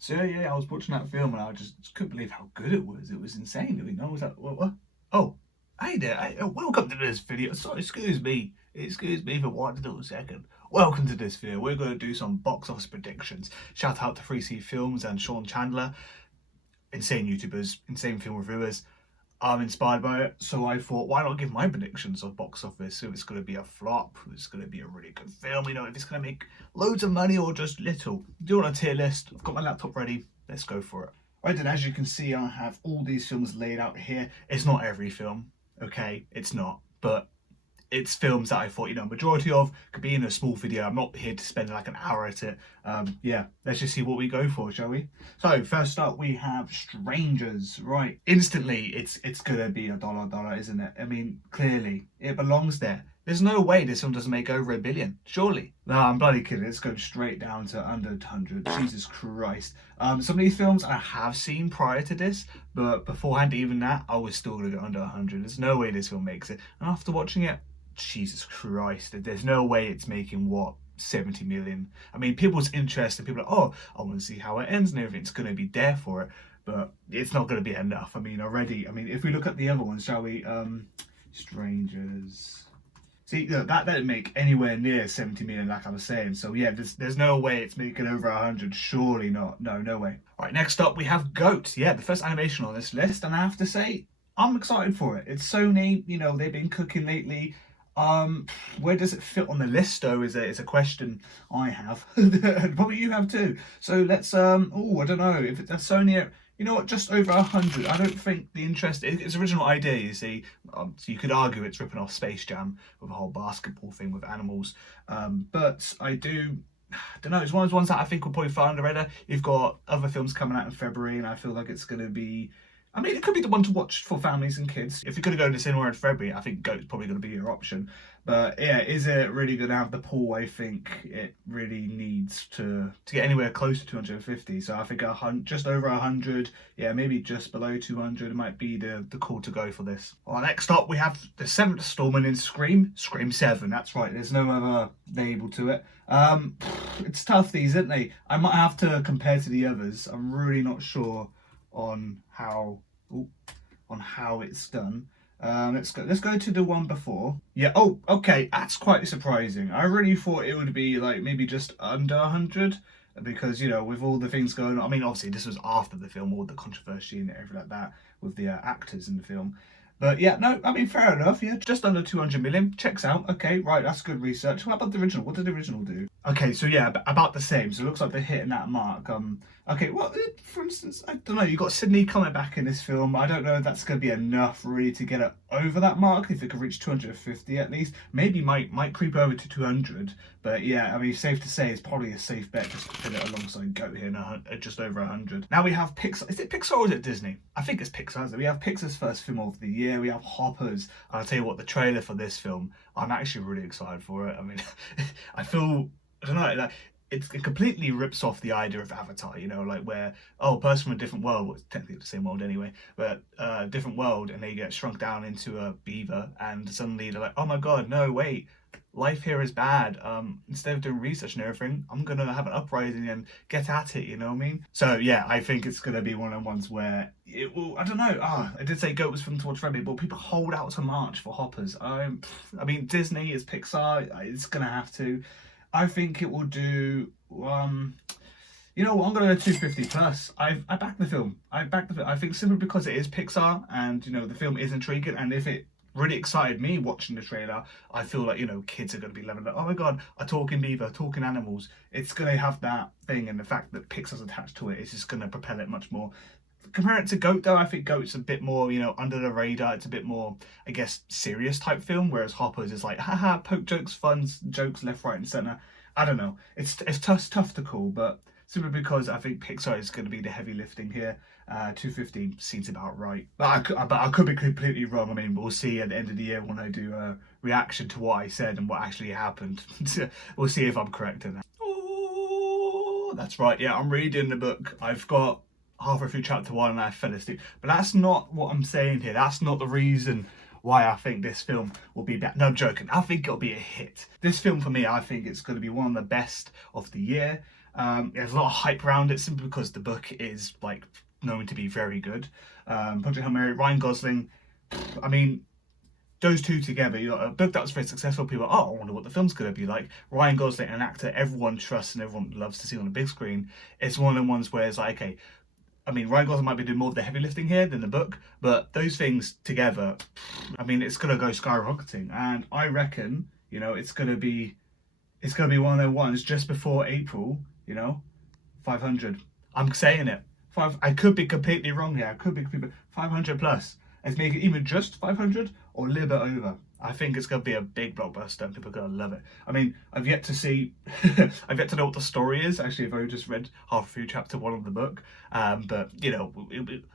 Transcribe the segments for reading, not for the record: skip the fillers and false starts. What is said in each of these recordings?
So yeah, I was watching that film and I just couldn't believe how good it was. It was insane. I was like, what? Oh, hey there. Welcome to this video. Sorry, excuse me. Excuse me for 1 little second. Welcome to this video. We're going to do some box office predictions. Shout out to 3C Films and Chandler. Insane YouTubers, insane film reviewers. I'm inspired by it, so I thought, why not give my predictions of box office? If it's going to be a flop, if it's going to be a really good film, if it's going to make loads of money or just little. Do you want a tier list? I've got my laptop ready. Let's go for it. Right, then, as you can see, I have all these films laid out here. It's not every film, okay? It's not, but it's films that I thought, majority of could be in a small video. I'm not here to spend like an hour at it. Yeah, let's just see what we go for, shall we? So first up, we have Strangers. Right, instantly, it's gonna be a dollar, isn't it? I mean, clearly, it belongs there. There's no way this film doesn't make over $1 billion, surely. No, I'm bloody kidding. Let's go straight down to under 100. Jesus Christ. Some of these films I have seen prior to this, but beforehand, even that, I was still gonna go under 100. There's no way this film makes it. And after watching it, Jesus Christ, there's no way it's making 70 million. I mean, people's interest and people are like, oh, I want to see how it ends and everything's going to be there for it, but it's not going to be enough. I mean, if we look at the other ones, shall we? Strangers. See, look, that didn't make anywhere near 70 million, like I was saying. So yeah, there's no way it's making over 100. Surely not. No way. All right, next up we have Goat. Yeah, the first animation on this list, and I have to say, I'm excited for it. It's Sony. They've been cooking lately. Where does it fit on the list though is a question I have. Probably you have too. So let's I don't know if it's a Sony. You know what? Just over 100. I don't think the interest. It's original idea. You see, so you could argue it's ripping off Space Jam with a whole basketball thing with animals. But I don't know. It's one of those ones that I think will probably fly under the radar. You've got other films coming out in February, and I feel like it's going to be. I mean, it could be the one to watch for families and kids. If you're going to go to cinema in February, I think Goat's probably going to be your option. But yeah, is it really going to have the pull? I think it really needs to get anywhere close to 250. So I think just over 100, yeah, maybe just below 200 might be the call to go for this. Well, next up, we have the 7th installment in Scream 7. That's right, there's no other label to it. It's tough, these, isn't they? I might have to compare to the others. I'm really not sure on how it's done. Let's go to the one before. Yeah. Oh, okay. That's quite surprising. I really thought it would be like maybe just under 100 because with all the things going on. I mean, obviously this was after the film, all the controversy and everything like that with the actors in the film. But yeah, no, I mean, fair enough. Yeah, just under 200 million. Checks out. Okay, right, that's good research. What about the original? What did the original do? Okay, so yeah, about the same. So it looks like they're hitting that mark. Okay, well, for instance, I don't know. You got Sydney coming back in this film. I don't know if that's going to be enough really to get it over that mark. If it could reach 250 at least, maybe might creep over to 200. But yeah, I mean, safe to say it's probably a safe bet just to put it alongside Goat here, just over 100. Now we have Pixar. Is it Pixar or is it Disney? I think it's Pixar. So we have Pixar's first film of the year. We have Hoppers. And I'll tell you what, the trailer for this film, I'm actually really excited for it. I mean, I don't know, like it completely rips off the idea of Avatar, like where, a person from a different world, well, it's technically the same world anyway, but different world, and they get shrunk down into a beaver, and suddenly they're like, oh my god, no, wait, life here is bad. Instead of doing research and everything, I'm gonna have an uprising and get at it, you know what I mean? So yeah, I think it's gonna be one of the ones where it will, I don't know, I did say Goat was from towards February, but people hold out to March for Hoppers. I mean, Disney is Pixar, it's gonna have to. I think it will do. You know what? I'm gonna go 250 plus. I back the film. I think simply because it is Pixar, and the film is intriguing, and if it really excited me watching the trailer, I feel like kids are gonna be loving it. Oh my god, a talking beaver, talking animals. It's gonna have that thing, and the fact that Pixar's attached to it is just gonna propel it much more. Compare it to Goat though, I think Goat's a bit more, under the radar. It's a bit more, I guess, serious type film, whereas Hoppers is like, haha, poke jokes, fun jokes left, right and centre. I don't know. It's tough to call, but simply because I think Pixar is going to be the heavy lifting here. 250 seems about right. But I could be completely wrong. I mean, we'll see at the end of the year when I do a reaction to what I said and what actually happened. We'll see if I'm correct in that. Oh, that's right. Yeah, I'm reading the book. I've got halfway through chapter 1 and I fell asleep. But that's not what I'm saying here. That's not the reason why I think this film will be better. No, I'm joking. I think it'll be a hit. This film for me, I think it's going to be one of the best of the year. There's a lot of hype around it simply because the book is like known to be very good. Project Hail Mary, Ryan Gosling. I mean, those two together, you know, a book that was very successful. People are, oh, I wonder what the film's going to be like. Ryan Gosling, an actor everyone trusts and everyone loves to see on the big screen. It's one of the ones where it's like, okay, I mean, Ryan Gosling might be doing more of the heavy lifting here than the book, but those things together, I mean, it's going to go skyrocketing. And I reckon, you know, it's going to be one of the ones just before April, you know, 500. I'm saying it. I could be completely wrong here. I could be completely 500 plus. Let's make it even just 500 or a little bit over. I think it's going to be a big blockbuster and people are going to love it. I mean, I've yet to see, I've yet to know what the story is. Actually, I've only just read half through chapter 1 of the book. But, you know,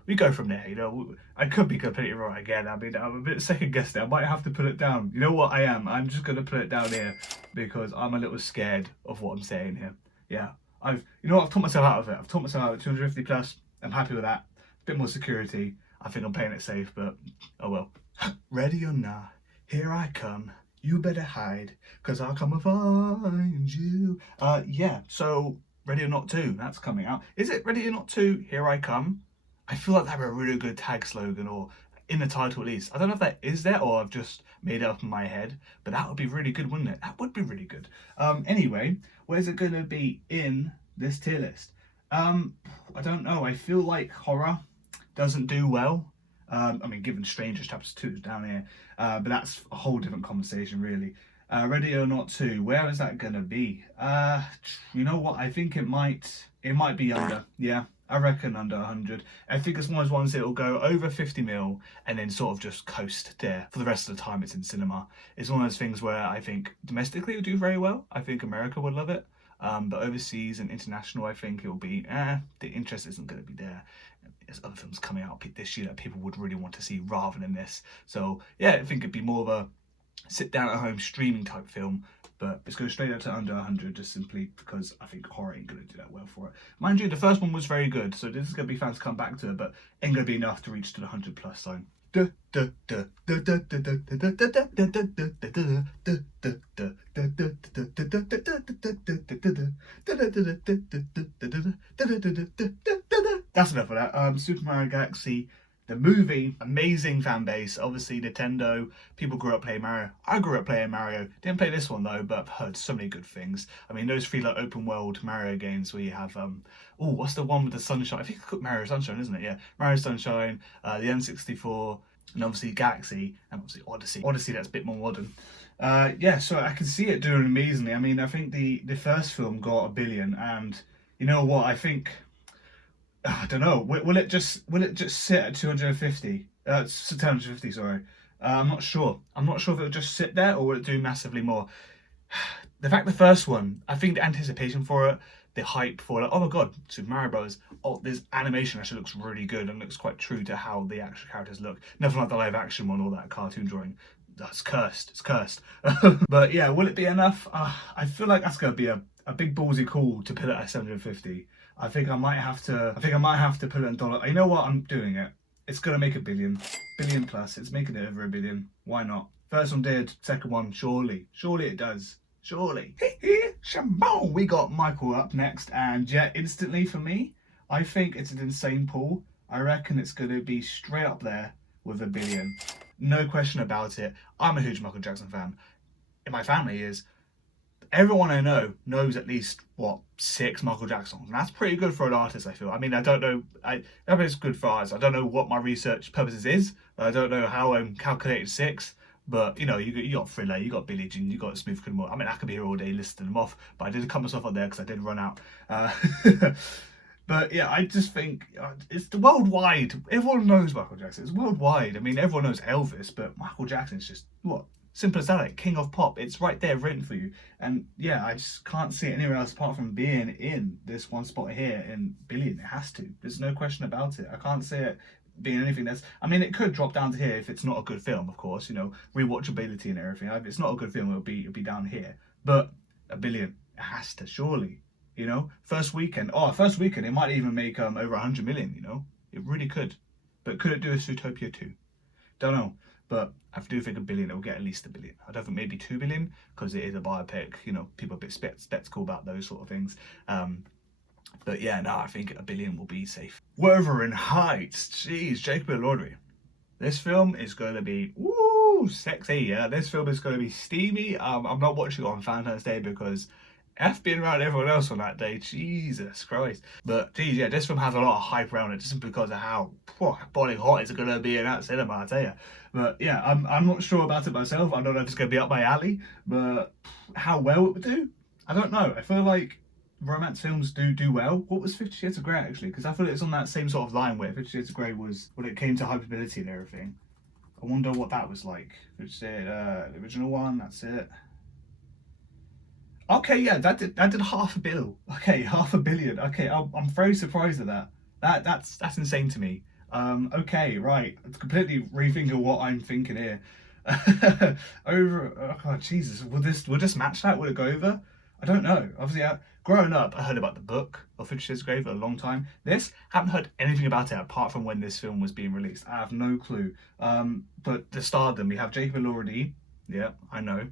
we go from there, you know. I could be completely wrong again. I mean, I'm a bit second guessing. I might have to put it down. You know what I am? I'm just going to put it down here because I'm a little scared of what I'm saying here. Yeah. You know what, I've taught myself out of it. I've taught myself out of 250 plus. I'm happy with that. A bit more security. I think I'm playing it safe, but oh well. Ready or not, here I come. You better hide, cause I'll come and find you. Yeah, so Ready or Not 2, that's coming out. Is it Ready or Not 2, Here I Come? I feel like that'd be a really good tag slogan, or in the title at least. I don't know if that is there or I've just made it up in my head, but that would be really good, wouldn't it? That would be really good. Anyway, where's it gonna be in this tier list? I don't know. I feel like horror doesn't do well. I mean, given Strangers chapter 2 is down here, but that's a whole different conversation, really. Ready or Not 2, where is that gonna be? You know what? I think it might be under. Yeah, I reckon under 100. I think it's one of those ones that will go over 50 mil and then sort of just coast there for the rest of the time it's in cinema. It's one of those things where I think domestically it will do very well. I think America would love it. But overseas and international, I think it will be, the interest isn't going to be there. There's other films coming out this year that people would really want to see rather than this. So, yeah, I think it'd be more of a sit down at home streaming type film. But it's going straight up to under 100 just simply because I think horror ain't going to do that well for it. Mind you, the first one was very good. So this is going to be fans come back to it, but ain't going to be enough to reach to the 100 plus sign. That's enough of that. Super Mario Galaxy, the movie, amazing fan base. Obviously, Nintendo, people grew up playing Mario. I grew up playing Mario. Didn't play this one though, but I've heard so many good things. I mean, those three like open world Mario games where you have what's the one with the sunshine? I think it's called Mario Sunshine, isn't it? Yeah, Mario Sunshine, the N64, and obviously Galaxy, and obviously Odyssey. Odyssey, that's a bit more modern. Yeah, so I can see it doing amazingly. I mean, I think the first film got 1 billion, and you know what? I think. I don't know. Will it just sit at 250? 250. Sorry. I'm not sure. I'm not sure if it'll just sit there or will it do massively more. The fact the first one, I think the anticipation for it, the hype for it, oh my god, Super Mario Bros. Oh, this animation actually looks really good and looks quite true to how the actual characters look. Nothing like the live action one or that cartoon drawing. That's cursed. It's cursed. But yeah, will it be enough? I feel like that's going to be a big ballsy call to put it at 750. I think I might have to put it in dollar. You know what? I'm doing it. It's gonna make 1 billion. Billion plus. It's making it over 1 billion. Why not? First one did. Second one, surely. Surely it does. Surely. Shambo! We got Michael up next, and yeah, instantly for me, I think it's an insane pool. I reckon it's gonna be straight up there with 1 billion. No question about it. I'm a huge Michael Jackson fan. And my family is. Everyone I know knows at least, 6 Michael Jackson songs. And that's pretty good for an artist, I feel. I mean, I don't know. I mean, it's good for artists. I don't know what my research purposes is. I don't know how I'm calculated 6. But, you know, you got Thriller, you got Billie Jean, you got Smooth Criminal. I mean, I could be here all day listing them off. But I did cut myself on there because I did run out. But, yeah, I just think it's the worldwide. Everyone knows Michael Jackson. It's worldwide. I mean, everyone knows Elvis. But Michael Jackson's just, simple as that, like king of pop. It's right there written for you. And yeah, I just can't see it anywhere else apart from being in this one spot here in billion. It has to. There's no question about it. I can't see it being anything that's. I mean, it could drop down to here if it's not a good film, of course. You know, rewatchability and everything. If it's not a good film, it'll be down here. But 1 billion, it has to surely. You know, first weekend, it might even make over 100 million. You know, it really could. But could it do a Zootopia 2? Don't know. But I do think 1 billion, it will get at least 1 billion. I don't think maybe 2 billion because it is a biopic. You know, people are a bit skeptical about those sort of things. But yeah, no, I think 1 billion will be safe. Wuthering Heights, jeez, Jacob Elordi. This film is going to be woo sexy. Yeah, this film is going to be steamy. I'm not watching it on Valentine's Day because F being around everyone else on that day, Jesus Christ. But geez, yeah, this film has a lot of hype around it just because of how boiling hot it's going to be in that cinema, I tell you. But yeah, I'm not sure about it myself. I don't know if it's going to be up my alley, but how well it would do, I don't know. I feel like romance films do well. What was 50 Shades of Grey actually? Because I feel it's on that same sort of line where 50 Shades of Grey was when it came to hyperability and everything. I wonder what that was like. The original one, that's it. Okay, yeah, that did $500 million. Okay, $500 million. Okay, I'm very surprised at that. That's insane to me. Okay, right. It's completely rethinking what I'm thinking here. Over, oh God, Jesus, will this match that? Will it go over? I don't know. Obviously, growing up, I heard about the book of 50 Shades of Grey for a long time. This, haven't heard anything about it apart from when this film was being released. I have no clue. But the stardom, we have Jacob Elordi. Yeah, I know.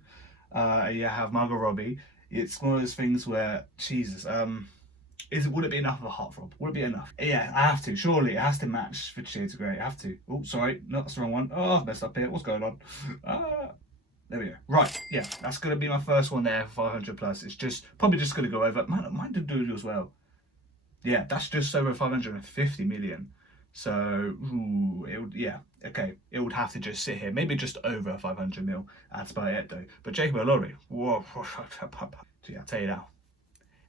You have Margot Robbie. It's one of those things where, Jesus, would it be enough of a heartthrob? Would it be enough? Yeah, I have to. Surely it has to match 50 Shades of Grey. I have to. Oh, sorry, no, that's the wrong one. Oh, I've messed up here. What's going on? There we go. Right, yeah, that's gonna be my first one there for 500 plus. It's just probably just gonna go over. Mine did do as well. Yeah, that's just over 550 million. So, ooh, it would, yeah, okay, it would have to just sit here, maybe just over 500 mil. That's about it though. But Jacob Elordi, whoa, yeah, I'll tell you now,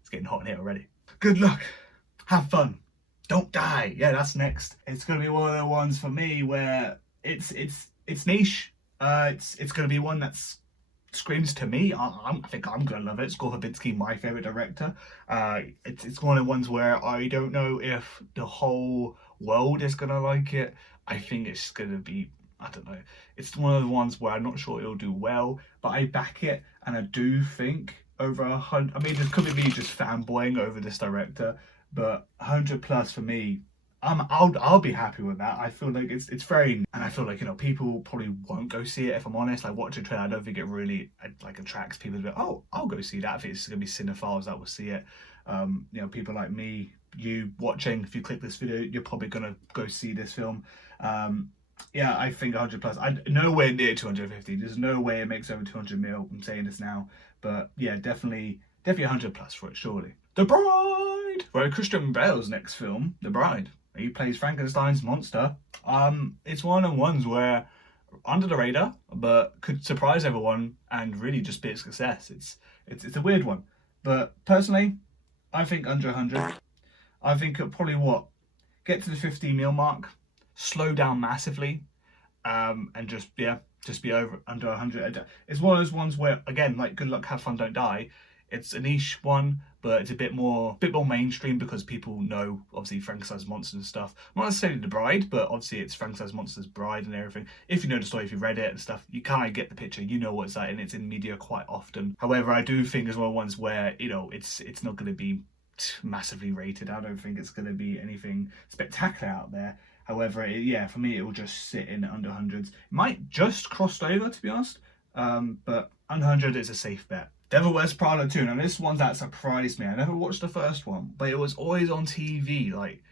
it's getting hot in here already. Good luck, have fun, don't die. Yeah, that's next. It's gonna be one of the ones for me where it's niche. It's gonna be one that's screams to me. I think I'm gonna love it. It's Gore Verbinski, my favorite director. It's one of the ones where I don't know if the whole world is gonna like it. I think it's gonna be, I don't know. It's one of the ones where I'm not sure it'll do well, but I back it, and I do think over 100. I mean, it could be me just fanboying over this director, but 100 plus for me. I'll be happy with that. I feel like it's very, and I feel like, you know, people probably won't go see it if I'm honest. Like watching a trailer, I don't think it really like attracts people to be, oh, I'll go see that. I think it's gonna be cinephiles that will see it. You know, people like me, you watching, if you click this video, you're probably gonna go see this film. Yeah, I think 100 plus. Nowhere near 250. There's no way it makes over 200 mil. I'm saying this now, but yeah, definitely 100 plus for it, surely. The Bride. Well, Christian Bale's next film, The Bride. He plays Frankenstein's monster. It's one of the ones where under the radar, but could surprise everyone and really just be a success. It's a weird one, but personally, I think under 100. I think it probably get to the 50 mil mark, slow down massively, and just be over under 100. It's one of those ones where, again, like good luck, have fun, don't die. It's a niche one, but it's a bit more mainstream because people know obviously Frankenstein's monsters and stuff. Not necessarily The Bride, but obviously it's Frankenstein's monsters bride and everything. If you know the story, if you read it and stuff, you kind of get the picture. You know what's that, and it's in media quite often. However, I do think as well ones where, you know, it's not going to be massively rated. I don't think it's going to be anything spectacular out there. However, yeah, for me, it will just sit in under hundreds. It might just cross over, to be honest, but under 100 is a safe bet. Devil Wears Prada 2. Now, this one that surprised me. I never watched the first one, but it was always on TV, like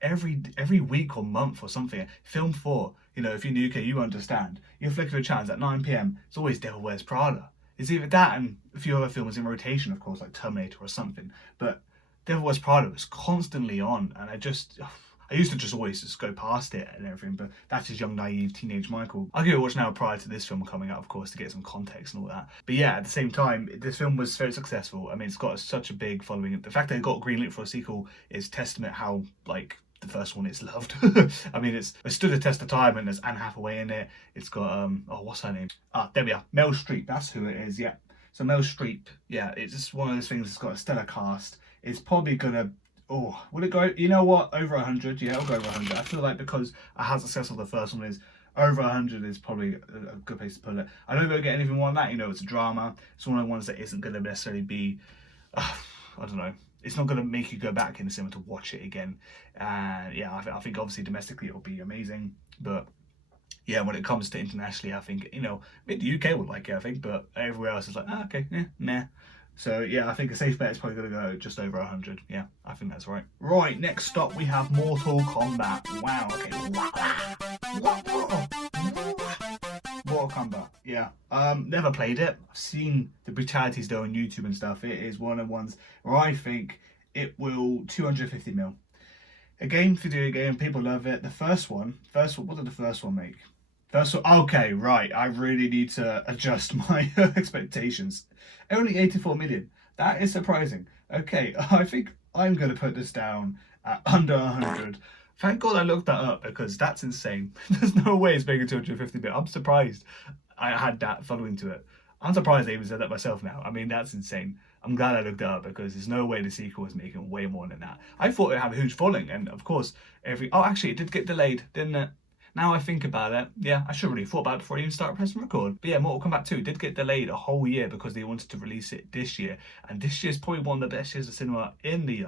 every week or month or something. Film 4. You know, if you're in the UK, you understand. You flick the channels at 9 p.m. It's always Devil Wears Prada. It's either that and a few other films in rotation, of course, like Terminator or something. But Devil Wears Prada was constantly on, and I used to just always just go past it and everything, but that's just young, naive, teenage Michael. I'll give it a watch now prior to this film coming out, of course, to get some context and all that. But yeah, at the same time, this film was very successful. I mean, it's got such a big following. The fact that it got greenlit for a sequel is testament how, like, the first one is loved. I mean, it stood the test of time, and there's Anne Hathaway in it. It's got, what's her name? There we are. Meryl Streep, that's who it is, yeah. So Meryl Streep, yeah, it's just one of those things that's got a stellar cast. It's probably gonna, would it go, you know what, over 100? Yeah, it'll go over 100. I feel like because how successful the first one is, over 100 is probably a good place to put it. I don't think it'll get anything more than that, you know, it's a drama. It's one of the ones that isn't going to necessarily be, I don't know, it's not going to make you go back in the cinema to watch it again. And yeah, I think obviously domestically it'll be amazing, but yeah, when it comes to internationally, I think, you know, the UK would like it, I think, but everywhere else is like, okay, yeah, nah. So yeah, I think a safe bet is probably going to go just over 100. Yeah, I think that's right. Right, next up we have Mortal Kombat. Wow, okay. Mortal Kombat, yeah. Never played it. I've seen the brutalities though on YouTube and stuff. It is one of the ones where I think it will 250 mil. A video game, people love it. The first one, what did the first one make? First one, okay, right. I really need to adjust my expectations. Only 84 million. That is surprising. Okay, I think I'm going to put this down at under 100. Thank God I looked that up because that's insane. There's no way it's making 250 million. I'm surprised I had that following to it. I'm surprised I even said that myself now. I mean, that's insane. I'm glad I looked it up because there's no way the sequel was making way more than that. I thought it had a huge following, and of course, oh, actually, it did get delayed, didn't it? Now I think about it, yeah, I should have really thought about it before I even started pressing record. But yeah, Mortal Kombat 2 did get delayed a whole year because they wanted to release it this year. And this year's probably one of the best years of cinema in the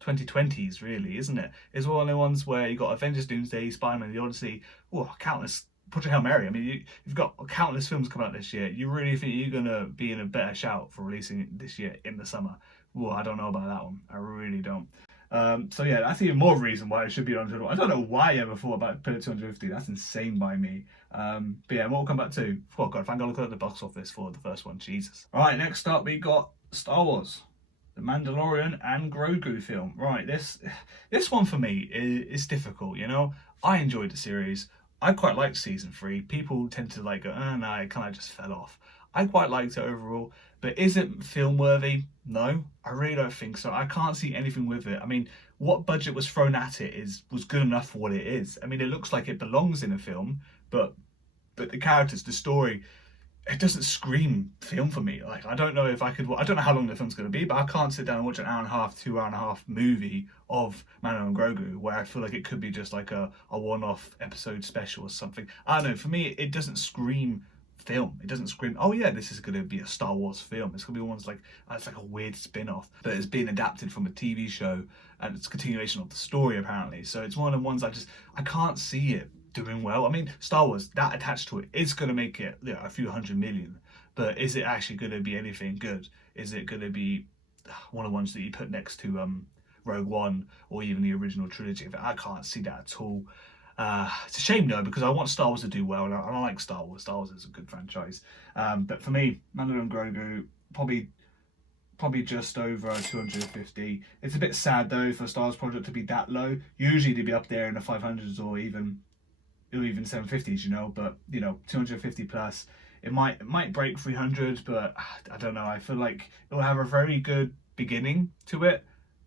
2020s, really, isn't it? It's one of the ones where you got Avengers Doomsday, Spider-Man, The Odyssey, countless. Project Hail Mary. I mean, you've got countless films coming out this year. You really think you're going to be in a better shout for releasing it this year in the summer? Well, I don't know about that one. I really don't. So yeah, that's even more reason why it should be on 100. I don't know why I ever thought about putting it 250. That's insane by me. But yeah, Mortal Kombat 2. Oh God, thank God I looked at the box office for the first one. Jesus. All right, next up we got Star Wars. The Mandalorian and Grogu film. Right, this one for me is difficult, you know. I enjoyed the series. I quite liked season 3. People tend to go, no, it kind of just fell off. I quite liked it overall, but is it film worthy? No, I really don't think so. I can't see anything with it. I mean, what budget was thrown at it was good enough for what it is. I mean, it looks like it belongs in a film, but the characters, the story, it doesn't scream film for me. I don't know if I could. I don't know how long the film's going to be, but I can't sit down and watch an hour and a half, 2 hour and a half movie of Mando and Grogu where I feel like it could be just like a one-off episode special or something. I don't know. For me, it doesn't scream film. It doesn't scream, oh yeah, this is going to be a Star Wars film. It's going to be one's it's like a weird spin-off, but it's being adapted from a TV show and it's a continuation of the story apparently. So it's one of the ones I can't see it doing well. I mean, Star Wars, that attached to it is going to make it a few 100 million, but is it actually going to be anything good? Is it going to be one of the ones that you put next to Rogue One or even the original trilogy? I can't see that at all. It's a shame though, because I want Star Wars to do well, and I like Star Wars. Star Wars is a good franchise. But for me, Mando and Grogu, probably just over 250. It's a bit sad though for Star Wars project to be that low. Usually they'd be up there in the 500s or even 750s, you know. But 250 plus. It might break 300, but I don't know. I feel like it'll have a very good beginning to it,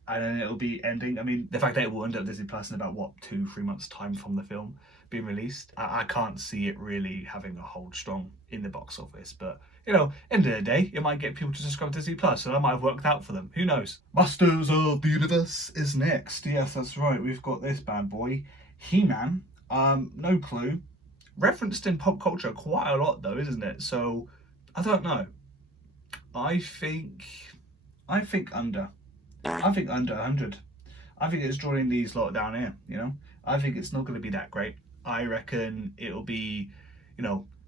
and then it'll be ending. I mean, the fact that it will end up Disney Plus in about 2-3 months time from the film being released, I can't see it really having a hold strong in the box office. But end of the day, it might get people to subscribe to Disney Plus, so that might have worked out for them. Who knows? Masters of the Universe is next. Yes, that's right. We've got this bad boy, He-Man. No clue. Referenced in pop culture quite a lot though, isn't it? So I don't know. I think under. I think under 100. I think it's drawing these lot down here, I think it's not going to be that great. I reckon it'll be,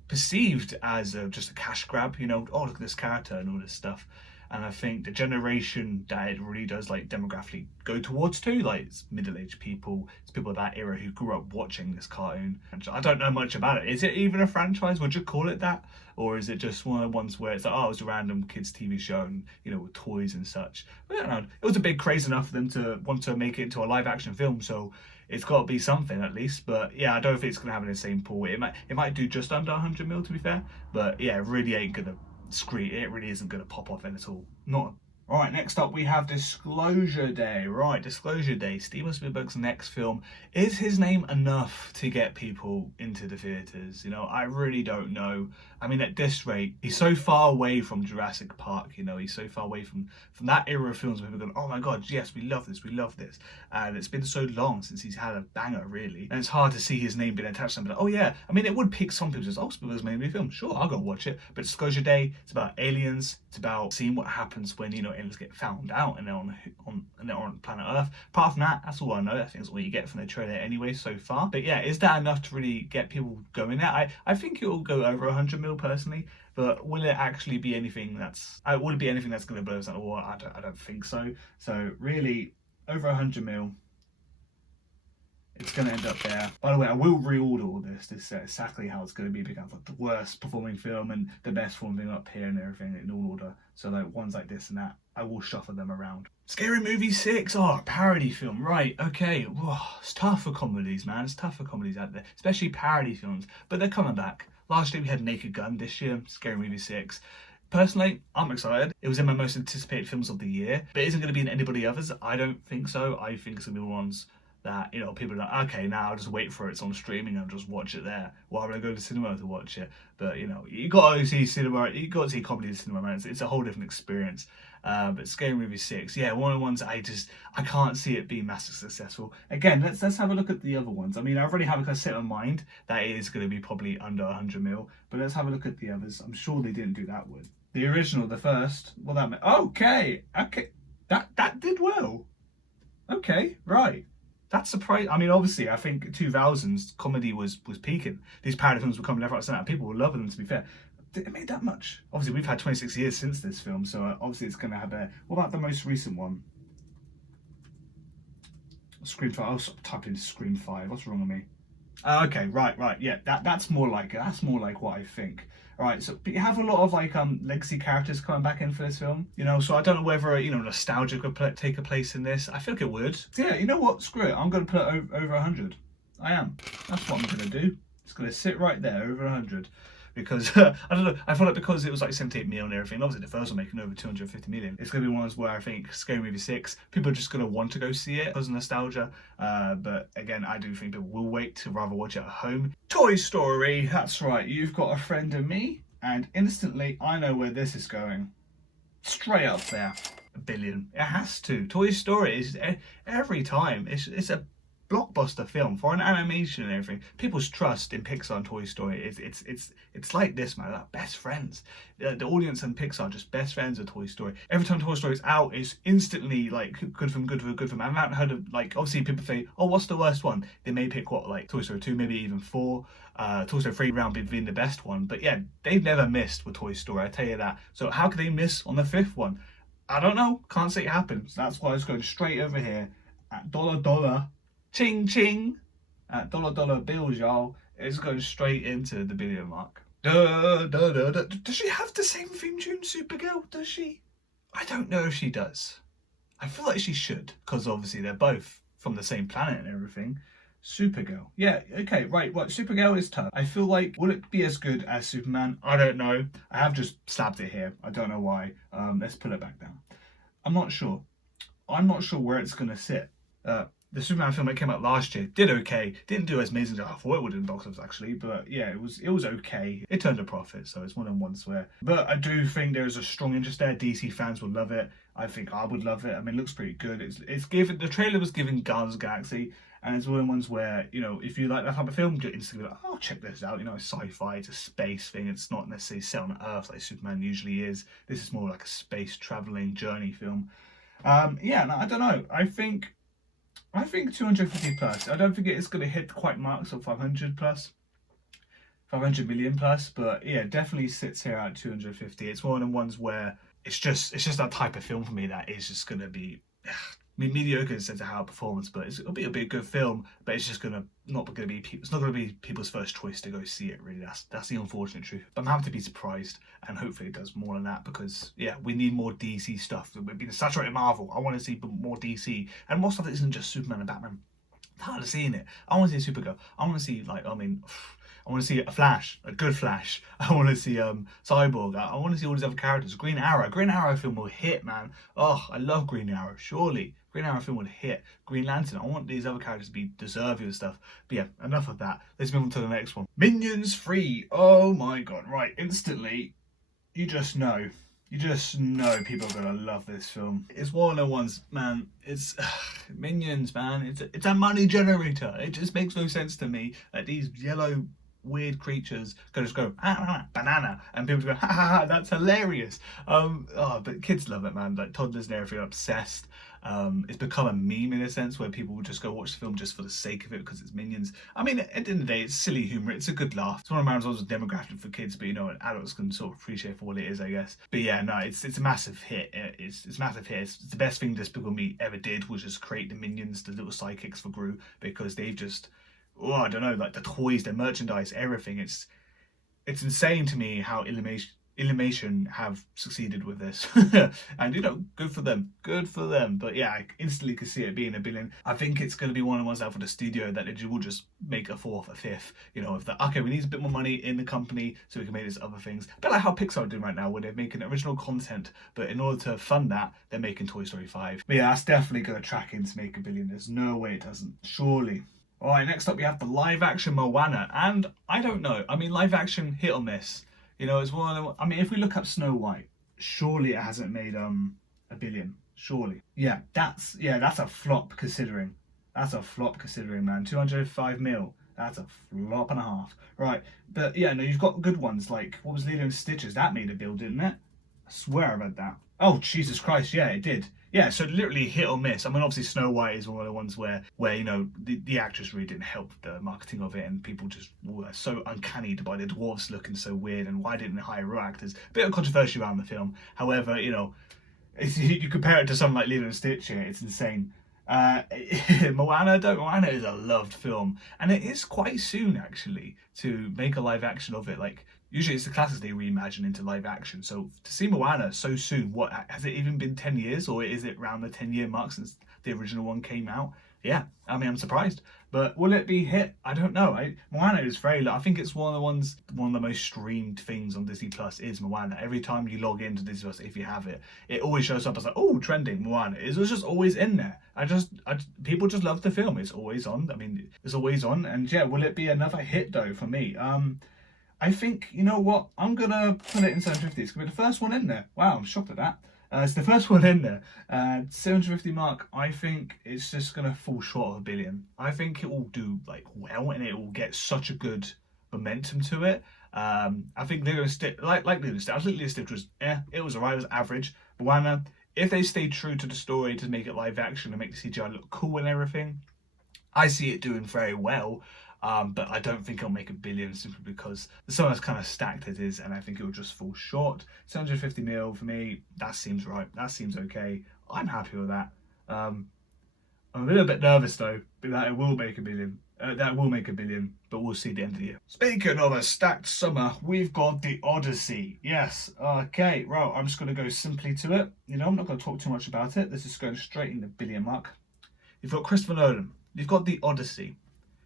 perceived as just a cash grab, oh, look at this character and all this stuff. And I think the generation that it really does demographically go towards too, it's middle-aged people, it's people of that era who grew up watching this cartoon. And I don't know much about it. Is it even a franchise? Would you call it that? Or is it just one of the ones where it's it was a random kids TV show and, with toys and such? But I don't know. It was a big craze enough for them to want to make it into a live action film, so it's got to be something at least. But yeah, I don't think it's going to have in the same pool. It might do just under 100 mil to be fair. But yeah, it really ain't going to scream. It really isn't going to pop off in at all. Not. All right, next up we have Disclosure Day. Right, Disclosure Day. Steven Spielberg's next film. Is his name enough to get people into the theatres? I really don't know. I mean, at this rate, he's so far away from Jurassic Park, he's so far away from that era of films where people go, oh my God, yes, we love this. And it's been so long since he's had a banger, really. And it's hard to see his name being attached to something. Oh yeah, I mean, it would pick some people just, oh, Spielberg's made a new film. Sure, I'll go watch it. But Disclosure Day, it's about aliens. It's about seeing what happens when, aliens get found out and they're on planet Earth. Apart from that, that's all I know. I think that's all you get from the trailer anyway so far. But yeah, is that enough to really get people going there? I think it will go over 100 mil personally. But will it actually be anything that's going to blow us out of the water? I don't think so. So really, over 100 mil. It's going to end up there. By the way, I will reorder all this to say exactly how it's going to be, because like the worst performing film and the best performing up here and everything in all order. So like ones like this and that, I will shuffle them around. Scary Movie 6, parody film, right, okay. Whoa, it's tough for comedies, man. It's tough for comedies out there, especially parody films, but they're coming back. Last year we had Naked Gun, this year Scary Movie 6. Personally, I'm excited. It was in my most anticipated films of the year, but isn't going to be in anybody others? I don't think so. I think it's going to be ones that, people are like, okay, now I'll just wait for it. It's on streaming, I'll just watch it there. Why would I go to the cinema to watch it? But, you got to see cinema, you got to see comedy in cinema, man. It's a whole different experience. But Scary Movie 6, yeah, one of the ones I can't see it being massively successful. Again, let's have a look at the other ones. I mean, I already have a set of mind that it is going to be probably under 100 mil, but let's have a look at the others. I'm sure they didn't do that one. The original, the first, well, that meant, okay, that did well. Okay, right. That's surprising. I mean, obviously, I think 2000s comedy was peaking. These parody films were coming left, right, centre. People were loving them, to be fair. Did it make that much? Obviously, we've had 26 years since this film, so obviously it's going to have a... What about the most recent one? Scream 5. I'll type in Scream 5. What's wrong with me? Okay, right. Yeah, that's more like what I think. Right, so but you have a lot of like legacy characters coming back in for this film, so I don't know whether nostalgia could take a place in this. I feel like it would. So yeah, you know what? Screw it. I'm gonna put it over 100. I am. That's what I'm gonna do. It's gonna sit right there over 100. Because I don't know, I feel like because it was like 78 million and everything, obviously the first one making over 250 million, it's going to be one of those where I think Scary Movie 6, people are just going to want to go see it because of nostalgia, but again, I do think people will wait to rather watch it at home. Toy Story, that's right, You've Got a Friend in Me, and instantly I know where this is going. Straight up there. 1 billion. It has to. Toy Story is every time, it's a blockbuster film for an animation and everything. People's trust in Pixar and Toy Story it's like this, man. Like best friends. The audience and Pixar are just best friends of Toy Story. Every time Toy Story is out, it's instantly like good film. I haven't heard of, like, obviously people say, oh, what's the worst one? They may pick what, like Toy Story 2, maybe even 4. Toy Story 3 round being the best one, but yeah, they've never missed with Toy Story, I tell you that. So how could they miss on the 5th one? I don't know. Can't say it happens. That's why it's going straight over here at $. Ching ching at dollar bills, y'all. It's going straight into the billion mark. Does she have the same theme tune, Supergirl? Does she? I don't know if she does. I feel like she should, because obviously they're both from the same planet and everything. Supergirl. Yeah, okay, right. Supergirl is tough. I feel like, will it be as good as Superman? I don't know. I have just slapped it here. I don't know why. Let's put it back down. I'm not sure. I'm not sure where it's going to sit. The Superman film that came out last year did okay. Didn't do as amazing as I thought it would in box office actually, but yeah, it was okay. It turned a profit, so it's one of them ones where. But I do think there is a strong interest there. DC fans would love it. I think I would love it. I mean, it looks pretty good. It's given, the trailer was giving Guardians of the Galaxy, and it's one of the ones where, if you like that type of film, you're instantly like, oh, check this out. It's sci-fi. It's a space thing. It's not necessarily set on Earth like Superman usually is. This is more like a space traveling journey film. Yeah, no, I don't know. I think 250 plus. I don't think it's going to hit quite marks of 500 plus, 500 million plus, but yeah, definitely sits here at 250. It's one of the ones where it's just that type of film for me that is just going to be mediocre in the sense of how performance, but it'll be a good film, but it's just not going to be people's first choice to go see it. Really, that's the unfortunate truth. But I'm happy to be surprised, and hopefully it does more than that, because yeah, we need more DC stuff. We've been saturated Marvel. I want to see more DC, and more stuff that isn't just Superman and Batman. I'm tired of seeing it. I want to see Supergirl. I want to see I want to see a Flash, a good Flash. I want to see Cyborg. I want to see all these other characters. Green Arrow film will hit, man. Oh, I love Green Arrow. Surely Green Arrow film would hit. Green Lantern. I want these other characters to be deserving of stuff. But yeah, enough of that. Let's move on to the next one. Minions 3. Oh my god. Right, instantly, you just know people are gonna love this film. It's one of the ones, man. It's Minions, man. It's a money generator. It just makes no sense to me that these yellow weird creatures just go banana, and people go ha, that's hilarious. But kids love it, man. Like toddlers and everything are obsessed. It's become a meme in a sense where people will just go watch the film just for the sake of it because it's Minions. I mean, at the end of the day, it's silly humor. It's a good laugh. It's one of Amazon's demographic for kids, but you know, adults can sort of appreciate for what it is, I guess. But yeah, no, it's a massive hit. It's a massive hit. It's the best thing Despicable Me ever did was just create the Minions, the little sidekicks for Gru, because they've just, I don't know, like the toys, the merchandise, everything. It's insane to me how Illumination have succeeded with this. And you know, good for them, but yeah, I instantly could see it being $1 billion. I think it's going to be one of the ones out for the studio that they will just make a fourth, a fifth, you know, if the okay, we need a bit more money in the company so we can make these other things, a bit like how Pixar are doing right now where they're making original content, but in order to fund that they're making Toy Story 5. But yeah, that's definitely going to track in to make $1 billion. There's no way it doesn't, surely. Alright, next up we have the live action Moana, and I don't know, I mean, live action hit or miss. You know, it's one of the, I mean, if we look up Snow White, surely it hasn't made $1 billion. Surely. Yeah, that's a flop considering. That's a flop considering, man. 205 mil. That's a flop and a half. Right. But yeah, no, you've got good ones like what was Lilo and Stitches? That made a bill, didn't it? I swear I read that. Oh, Jesus Christ, yeah, it did. Yeah, so literally hit or miss. I mean, obviously Snow White is one of the ones where you know, the actress really didn't help the marketing of it, and people just were so uncannied by the dwarves looking so weird, and why didn't they hire real actors? A bit of controversy around the film. However, you know, you compare it to something like Lilo and Stitch here, it's insane. Moana is a loved film, and it is quite soon actually to make a live action of it. Like usually it's the classics they reimagine into live action, so to see Moana so soon, what has it even been 10 years, or is it around the 10-year mark since the original one came out? Yeah, I mean, I'm surprised, but will it be hit? I don't know. Moana is I think it's one of the most streamed things on Disney Plus is Moana. Every time you log into Disney Plus, if you have it, it always shows up as like, oh, trending Moana. It was just always in there. People just love the film. It's always on. I mean, it's always on. And yeah, will it be another hit though for me? I think, you know what, I'm gonna put it in 750. It's gonna be the first one in there. Wow, I'm shocked at that. It's the first one in there. 750 mark, I think it's just going to fall short of $1 billion. I think it will do like well, and it will get such a good momentum to it. I think they're going to stick, like Lilo and Stitch. I think Lilo and Stitch was, it was alright, it was average. Moana, if they stay true to the story to make it live action and make the CGI look cool and everything, I see it doing very well. But I don't think it'll make $1 billion simply because the song is kind of stacked as is, and I think it will just fall short. 750 mil for me, that seems right. That seems okay. I'm happy with that. I'm a little bit nervous though that it will make $1 billion. That will make $1 billion, but we'll see at the end of the year. Speaking of a stacked summer, we've got The Odyssey. Yes, okay, right, I'm just going to go simply to it. You know, I'm not going to talk too much about it. This is going straight in the $1 billion mark. You've got Christopher Nolan. You've got The Odyssey.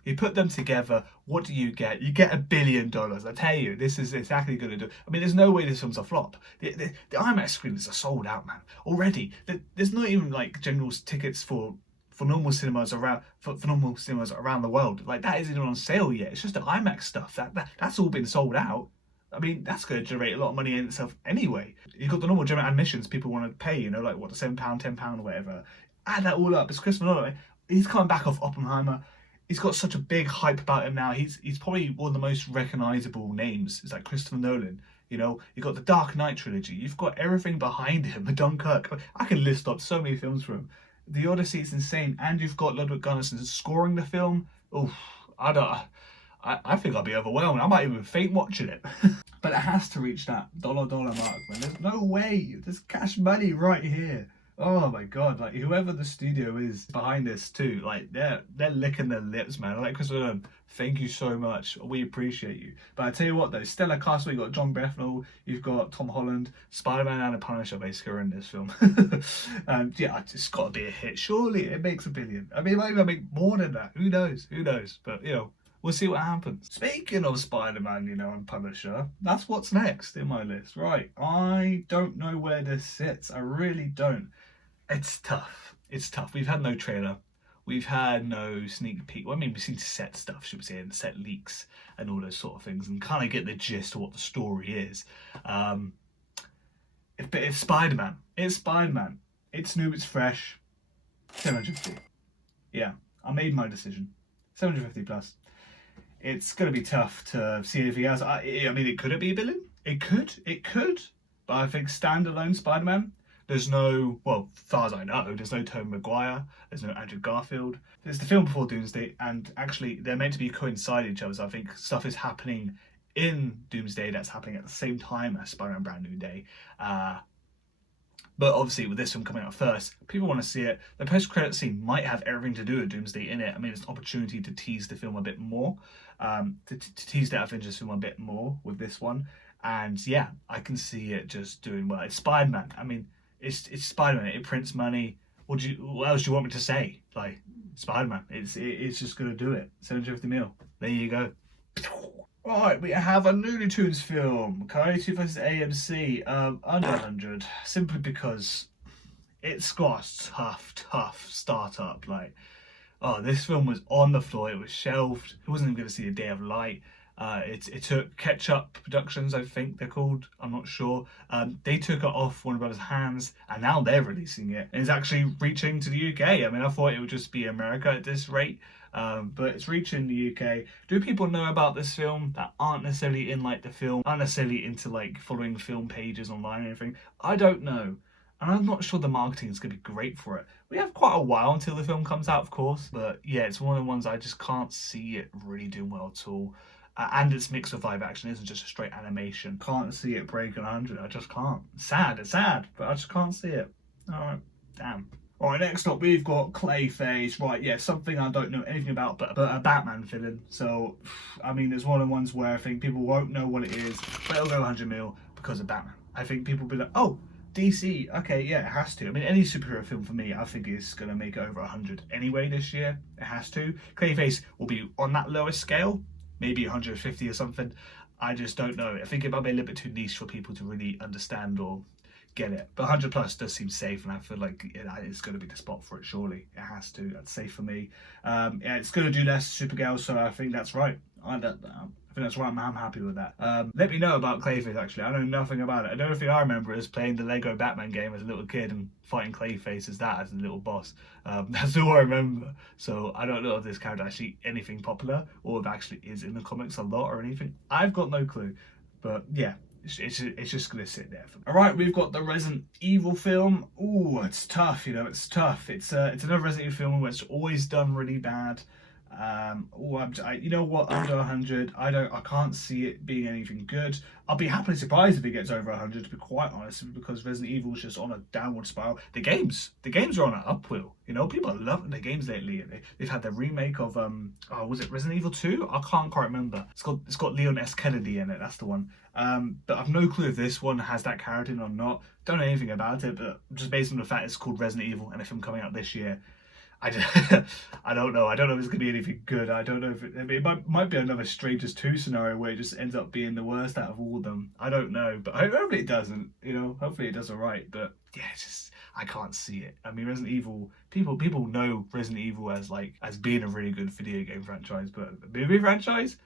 You put them together, what do you get? You get $1 billion. I tell you, this is exactly going to do. I mean, there's no way this film's a flop. The IMAX screens are sold out, man. Already. There's not even like general tickets for normal cinemas around the world. Like that isn't even on sale yet. It's just the IMAX stuff. That's all been sold out. I mean, that's going to generate a lot of money in itself anyway. You've got the normal general admissions people want to pay, you know, like what, £7, £10 or whatever. Add that all up. It's Christopher Nolan. He's coming back off Oppenheimer. He's got such a big hype about him now. He's probably one of the most recognisable names. It's like Christopher Nolan. You know, you've got the Dark Knight trilogy. You've got everything behind him. Dunkirk. I can list up so many films for him. The Odyssey is insane, and you've got Ludwig Göransson scoring the film. Oh, I think I'll be overwhelmed. I might even faint watching it. But it has to reach that dollar mark, man. There's no way. There's cash money right here. Oh my god, like whoever the studio is behind this too, like they're licking their lips, man. Like Chris Nolan, thank you so much. We appreciate you. But I tell you what though, stellar cast. You've got John Bernthal, you've got Tom Holland, Spider-Man and the Punisher basically are in this film. And yeah, it's got to be a hit. Surely it makes $1 billion. I mean, maybe I'll make more than that. Who knows? Who knows? But you know, we'll see what happens. Speaking of Spider-Man, you know, and Punisher, that's what's next in my list. Right, I don't know where this sits. I really don't. It's tough. It's tough. We've had no trailer. We've had no sneak peek. Well, I mean, we've seen set stuff, should we say, and set leaks and all those sort of things, and kind of get the gist of what the story is. But it's Spider-Man. It's Spider-Man. It's new. It's fresh. 750. Yeah, I made my decision. 750 plus. it's going to be tough to see anything else. I mean, it could be a billion. It could. But I think standalone Spider-Man, there's no, well, as far as I know, there's no Tobey Maguire, there's no Andrew Garfield. It's the film before Doomsday, and actually they're meant to be coincide each other. So I think stuff is happening in Doomsday that's happening at the same time as Spider-Man Brand New Day. But obviously, with this film coming out first, people want to see it. The post-credit scene might have everything to do with Doomsday in it. I mean, it's an opportunity to tease the film a bit more, to tease the Avengers film a bit more with this one. And yeah, I can see it just doing well. It's Spider-Man. I mean, it's Spider-Man. It prints money. What else do you want me to say? Like, Spider-Man. It's just gonna do it. 750 mil. There you go. Right, we have a Looney Tunes film, Coyote vs AMC, under 100, simply because it's got a tough startup. Like, oh, this film was on the floor, it was shelved, it wasn't even going to see a day of light. It took Ketchup Productions, I think they're called, I'm not sure. They took it off Warner Brothers' hands, and now they're releasing it. And it's actually reaching to the UK. I mean, I thought it would just be America at this rate. But it's reaching the UK. Do people know about this film that aren't necessarily in like the film, aren't necessarily into like following film pages online or anything? I don't know. And I'm not sure the marketing is going to be great for it. We have quite a while until the film comes out, of course. But yeah, it's one of the ones I just can't see it really doing well at all. And it's mixed with live action, it isn't just a straight animation. Can't see it breaking 100, I just can't. It's sad, but I just can't see it. Alright, damn. Alright, next up we've got Clayface. Right, yeah, something I don't know anything about, but a Batman villain. So, I mean, it's one of the ones where I think people won't know what it is, but it'll go 100 mil because of Batman. I think people will be like, oh, DC, okay, yeah, it has to. I mean, any superhero film for me, I think is going to make over 100 anyway this year. It has to. Clayface will be on that lowest scale, maybe 150 or something. I just don't know. I think it might be a little bit too niche for people to really understand or get it. But 100 plus does seem safe, and I feel like it's going to be the spot for it, surely. It has to. That's safe for me. Yeah, it's going to do less Supergirl, so I think that's right. I think that's right. I'm happy with that. Let me know about Clayface, actually. I know nothing about it. The only thing I remember is playing the Lego Batman game as a little kid and fighting Clayface as a little boss. That's all I remember. So I don't know if this character actually anything popular or if actually is in the comics a lot or anything. I've got no clue. But yeah, it's just going to sit there for me. Alright, we've got the Resident Evil film. Ooh, it's tough, you know, it's tough. It's another Resident Evil film which always done really bad. You know what, under 100, I can't see it being anything good. I'll be happily surprised if it gets over 100, to be quite honest, because Resident Evil is just on a downward spiral. The games are on an upwheel. You know, people are loving the games lately. They've had the remake of was it Resident Evil 2? I can't quite remember. It's got Leon S. Kennedy in it. That's the one. But I've no clue if this one has that character in or not. Don't know anything about it, but just based on the fact it's called Resident Evil and a film coming out this year, I don't know. I don't know if it's going to be anything good. I don't know if it might be another Strangers 2 scenario where it just ends up being the worst out of all of them. I don't know, but hopefully it doesn't. You know, hopefully it does alright. But yeah, I can't see it. I mean, Resident Evil, people know Resident Evil as being a really good video game franchise, but a movie franchise,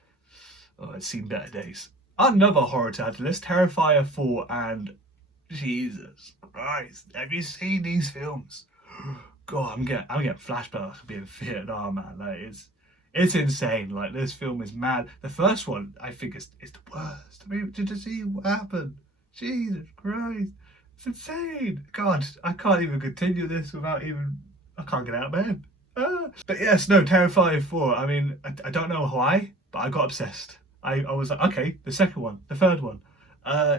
oh, it's seen better days. Another horror to add to this, Terrifier 4, and Jesus Christ, have you seen these films? God, I'm getting flashbacks of being in Vietnam, man. Like it's insane. Like, this film is mad. The first one, I think, is the worst. I mean, did you see what happened? Jesus Christ, it's insane. God, I can't even continue this without I can't get out of bed. But yes, no, Terrifier 4. I mean, I don't know why, but I got obsessed. I was like, okay, the second one, the third one.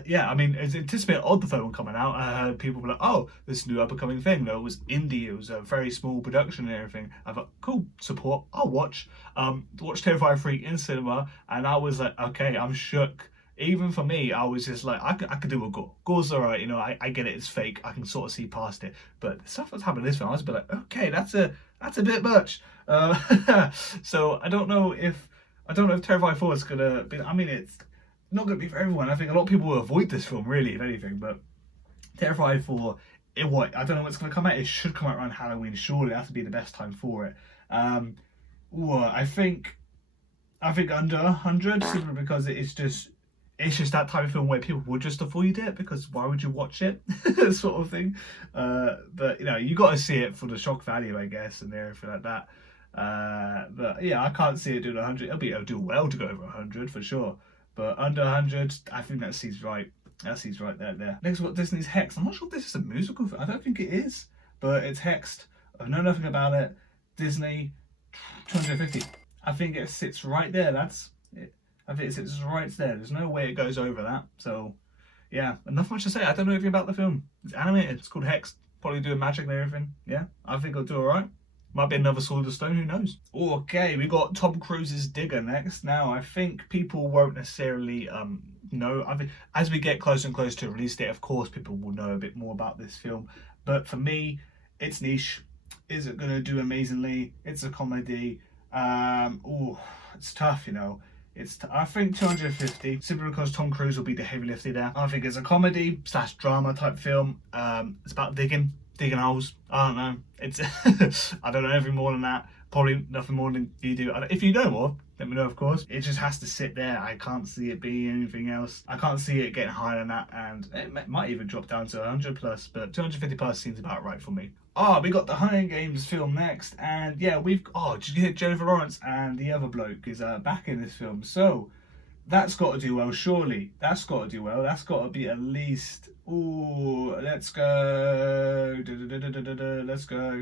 Yeah, I mean, it's anticipated odd the third one coming out. I heard people were like, oh, this new up-and-coming thing. No, it was indie. It was a very small production and everything. I thought, cool, support. I'll watch. Watch Terrifier 3 in cinema, and I was like, okay, I'm shook. Even for me, I was just like, I could do a gore. Gore's alright, you know, I get it, it's fake. I can sort of see past it. But the stuff that's happened in this film, I was a bit like, okay, that's a bit much. So I don't know if Terrifier 4 is gonna be. I mean, it's not going to be for everyone. I think a lot of people will avoid this film, really, if anything. But Terrifier 4, I don't know what's going to come out. It should come out around Halloween. Surely that would be the best time for it. I think under 100, simply because it's just that type of film where people would just avoid it, because why would you watch it, sort of thing. But you know, you got to see it for the shock value, I guess, and everything like that. But yeah, I can't see it doing 100. It'll do well to go over 100 for sure. But under 100, I think that seems right. That seems right there. Next, we've got Disney's Hex. I'm not sure if this is a musical film. I don't think it is, but it's Hexed. I know nothing about it. Disney, 250. I think it sits right there. That's it. I think it sits right there. There's no way it goes over that. So, yeah, not much to say. I don't know anything about the film. It's animated. It's called Hexed. Probably doing magic and everything. Yeah, I think it'll do alright. Might be another Sword of Stone, who knows? Okay, we got Tom Cruise's Digger next. Now, I think people won't necessarily know. I think as we get closer and closer to a release date, of course, people will know a bit more about this film. But for me, it's niche. Is it going to do amazingly? It's a comedy. It's tough, you know. I think 250, simply because Tom Cruise will be the heavy lifter there. I think it's a comedy / drama type film. It's about digging holes. I don't know. It's I don't know anything more than that. Probably nothing more than you do. If you know more, let me know, of course. It just has to sit there. I can't see it being anything else. I can't see it getting higher than that, and it might even drop down to 100 plus, but 250 plus seems about right for me. We got the Hunger Games film next, and yeah, did you hear Jennifer Lawrence and the other bloke is back in this film? So that's got to do well, surely. That's got to do well. That's got to be at least, let's go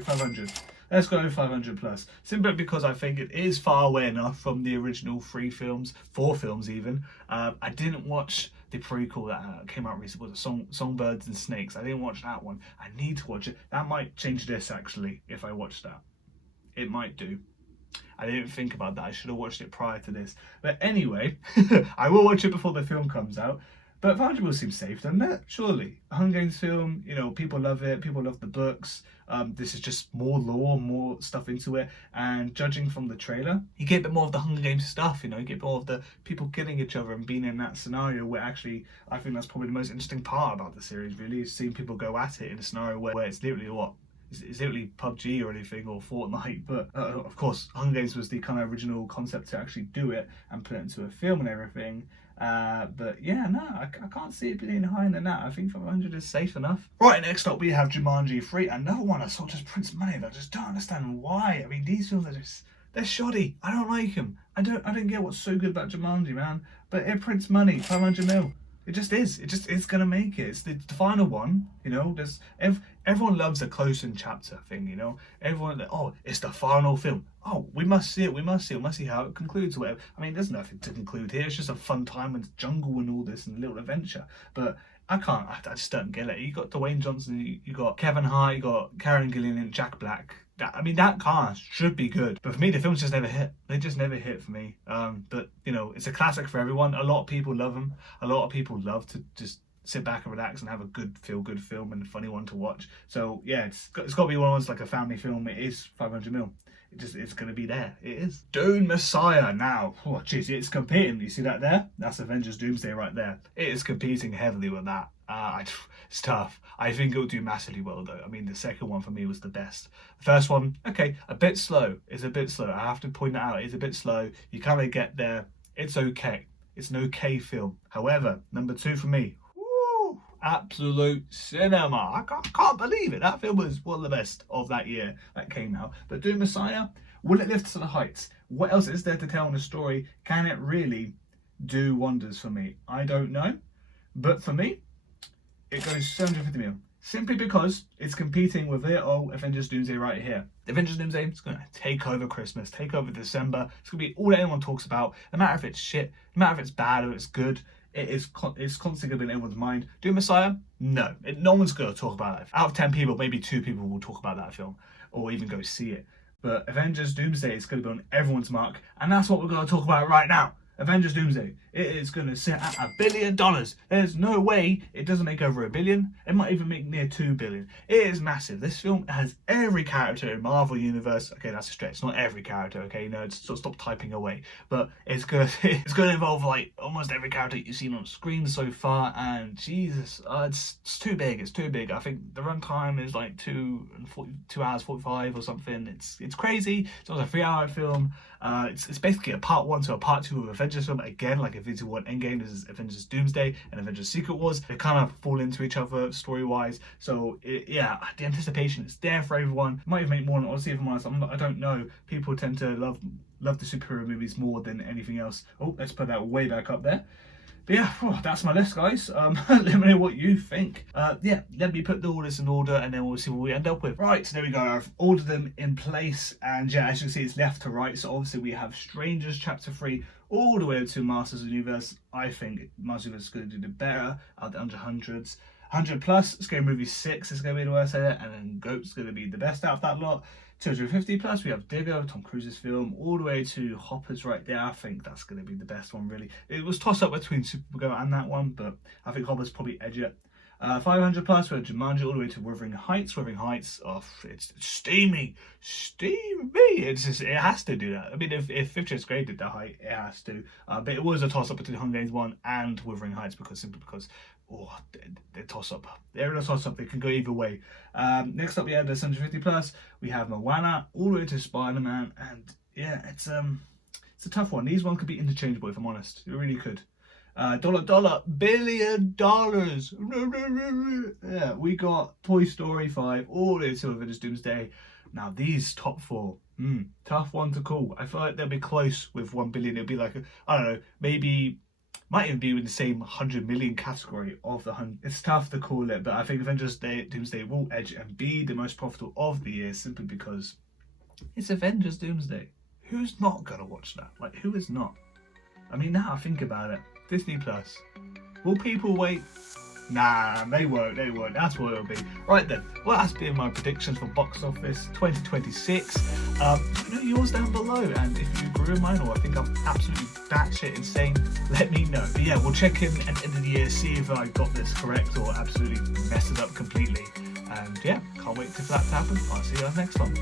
500. Let's go 500 plus. Simply because I think it is far away enough from the original 4 films even. I didn't watch the prequel that came out recently, was it Songbirds and Snakes? I didn't watch that one. I need to watch it. That might change this actually, if I watch that. It might do. I didn't think about that. I should have watched it prior to this. But anyway, I will watch it before the film comes out. But 500 will seem safe, doesn't it? Surely. A Hunger Games film, you know, people love it. People love the books. This is just more lore, more stuff into it. And judging from the trailer, you get a bit more of the Hunger Games stuff, you know. You get more of the people killing each other and being in that scenario where actually, I think that's probably the most interesting part about the series, really, is seeing people go at it in a scenario where it's literally what? It's literally PUBG or anything, or Fortnite, but of course Hunger Games was the kind of original concept to actually do it and put it into a film and everything. But yeah, no, I can't see it being higher than that. I think 500 is safe enough. Right, next up we have Jumanji 3, another one I saw just prints money that I just don't understand why. I mean, these films they're shoddy. I don't like them. I don't get what's so good about Jumanji, man. But it prints money, 500 mil. It just is. It's gonna make it. It's the final one, you know. Everyone loves a closing chapter thing, you know. Everyone, it's the final film. We must see it. We must see how it concludes or whatever. I mean, there's nothing to conclude here. It's just a fun time with jungle and all this and a little adventure. But I just don't get it. You got Dwayne Johnson, you got Kevin Hart, you got Karen Gillan and Jack Black. I mean, that cast should be good, but for me, the films just never hit. They just never hit for me. But you know, it's a classic for everyone. A lot of people love them. A lot of people love to just sit back and relax and have a good feel-good film and a funny one to watch. So yeah, it's got to be one of those like a family film. It is 500 mil. It's going to be there. It is. Dune Messiah now. Oh, jeez, it's competing. You see that there? That's Avengers Doomsday right there. It is competing heavily with that. It's tough. I think it'll do massively well though. I mean, the second one for me was the best. The first one, okay, a bit slow. It's a bit slow. I have to point that out. It's a bit slow. You kind of get there. It's okay. It's an okay film. However, number 2 for me, absolute cinema. I can't believe it. That film was one of the best of that year that came out. But Dune Messiah, will it lift to the heights? What else is there to tell in the story? Can it really do wonders for me? I don't know. But for me, it goes 750 mil. Simply because it's competing with Avengers Doomsday right here. Avengers Doomsday is going to take over Christmas, take over December. It's going to be all that anyone talks about. No matter if it's shit, no matter if it's bad or it's good. It's constantly going to be in everyone's mind. Dune Messiah? No. No one's going to talk about that. Out of 10 people, maybe 2 people will talk about that film or even go see it. But Avengers Doomsday is going to be on everyone's mark. And that's what we're going to talk about right now. Avengers Doomsday. It is going to sit at $1 billion. There's no way it doesn't make over $1 billion. It might even make near $2 billion. It is massive. This film has every character in Marvel Universe. Okay, that's a stretch. Not every character. Okay, no, stop typing away. But it's going to involve like almost every character you've seen on screen so far. And Jesus, it's too big. It's too big. I think the runtime is like 2 hours 45 or something. It's crazy. It's not a 3-hour film. It's basically a part 1 to a part 2 of Avengers film. Again, like Infinity War and Endgame, this is Avengers Doomsday and Avengers Secret Wars. They kind of fall into each other story-wise. So, yeah, the anticipation is there for everyone. Might even make more than Odyssey, if I'm honest. I don't know. People tend to love the superhero movies more than anything else. Oh, let's put that way back up there. But yeah, that's my list, guys. Let me know what you think. Yeah, let me put all this in order and then we'll see what we end up with. Right, so there we go. I've ordered them in place, and yeah, as you can see, it's left to right. So obviously we have Strangers Chapter 3 all the way to Masters of the Universe. I think Masters of the Universe is going to do the better out the under hundreds. 100 plus, Scary Movie 6 is going to be the worst of it, and then Goat's going to be the best out of that lot. 250 plus, we have Digger, Tom Cruise's film, all the way to Hopper's right there. I think that's going to be the best one, really. It was tossed up between Supergirl and that one, but I think Hopper's probably edge it. 500 plus, we have Jumanji all the way to Wuthering Heights. Wuthering Heights, oh, it's steamy. It's just, it has to do that. I mean, if 50 Shades Grey did that height, it has to. But it was a toss up between Hunger Games 1 and Wuthering Heights simply because. Oh, they're toss up. They're in a toss up. They can go either way. Next up, we have the 750 plus. We have Moana all the way to Spider-Man, and yeah, it's a tough one. These ones could be interchangeable, if I'm honest. It really could. $billion. Yeah, we got Toy Story 5 all the way to Avengers Doomsday. Now these top 4, tough one to call. I feel like they'll be close with 1 billion. It'll be like I don't know, maybe. Might even be in the same 100 million category of the 100. It's tough to call it, but I think Avengers Doomsday will edge and be the most profitable of the year simply because it's Avengers Doomsday. Who's not going to watch that? Like, who is not? I mean, now I think about it, Disney Plus. Will people wait? Nah, they won't. That's what it'll be. Right then, well, that's been my predictions for box office 2026. Let me know yours down below, and if you agree with mine or I think I'm absolutely batshit insane, let me know. But yeah, we'll check in at the end of the year, see if I got this correct or absolutely messed it up completely. And yeah, can't wait for that to happen. I'll see you on the next one.